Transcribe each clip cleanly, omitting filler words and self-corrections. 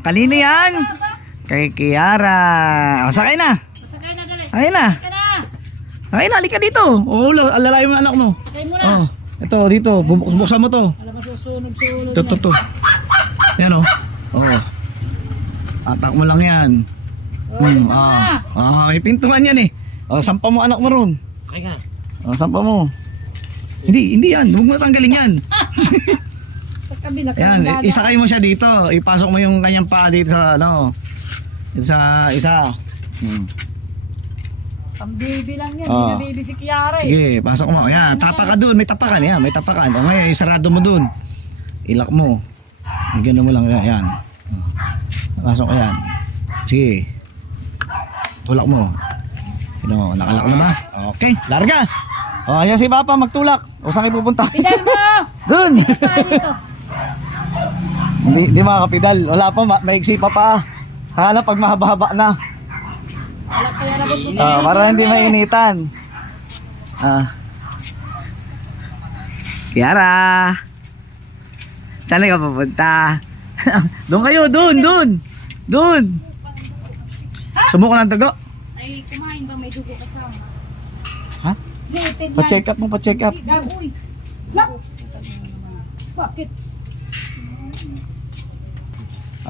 Kanino yan? Kay Kiara. O, sakay na. Sakay na, dali. Sakay na. Sakay na. Sakay na, halika dito. Oo, alalayo mo yung anak mo. Sakay mo na. Oh, ito, dito. Buksan mo to. Alam mo, susunog-sunog Ito. Yan o. Oo. Atak mo lang yan. May pintuan yan eh. O, sampa mo anak mo ron. Sakay ka. O, sampa mo. Hindi yan. Huwag mo natanggalin yan. Sa kabila. Yan, isakay mo siya dito. Ipasok mo yung kanyang paa dito sa ano. Dito sa isa. Ang baby lang yan. Oh. Hindi na baby si Kiara eh. Sige, pasok mo. Yan, tapa ka dun. May tapakan. Yan, may tapakan. O ngayon, isarado mo dun. Ilak mo. Gano'n mo lang. Yan. Pasok ko yan. Sige. Tulak mo. Nakalak na ba? Okay, larga. O, ayan si Papa, magtulak. O, saan kayo pupunta? Pidal mo! Dun! Dito. Hindi makakapidal. Wala pa, maiksi pa pa. Hala, pag mahaba-haba na. Wala kaya na Para hindi mainitan. Kiara! Saan ka pupunta? Doon kayo, doon! Sumuko ng dugo. Ay, kumain ba? May dugo kasama. Ha? Pa-check up mo, pa-check up. Uy! Lak! Bakit?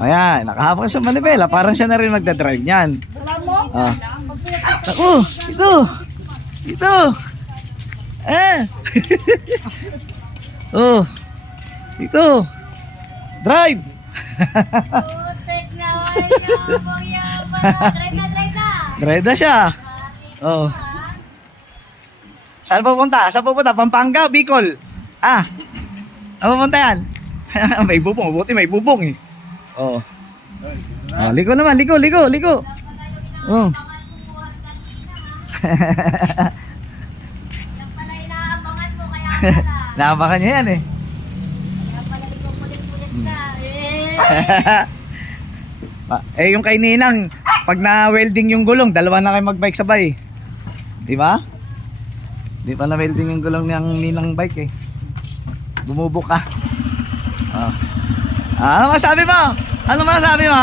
Ayan, nakahapon sa manibela. Parang siya na rin magdadrive niyan. Wala mo? Ako, ito. Oh, ito. Drive. Putek na yabang. Drive na. Drive na siya. Oh. Saan pupunta? Pampanga, Bicol. Saan pupunta yan? May bubong, buti may bubong eh. Oh. Liko naman, liko. Oh. Naabangan niya yan eh. Yung kay Ninang, pag na-welding yung gulong, dalawa na kayo mag-bike sabay. Di ba? Di pa na-welding yung gulong ng Ninang bike eh. Bumubok ka. Ano masabi mo?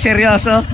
Seryoso?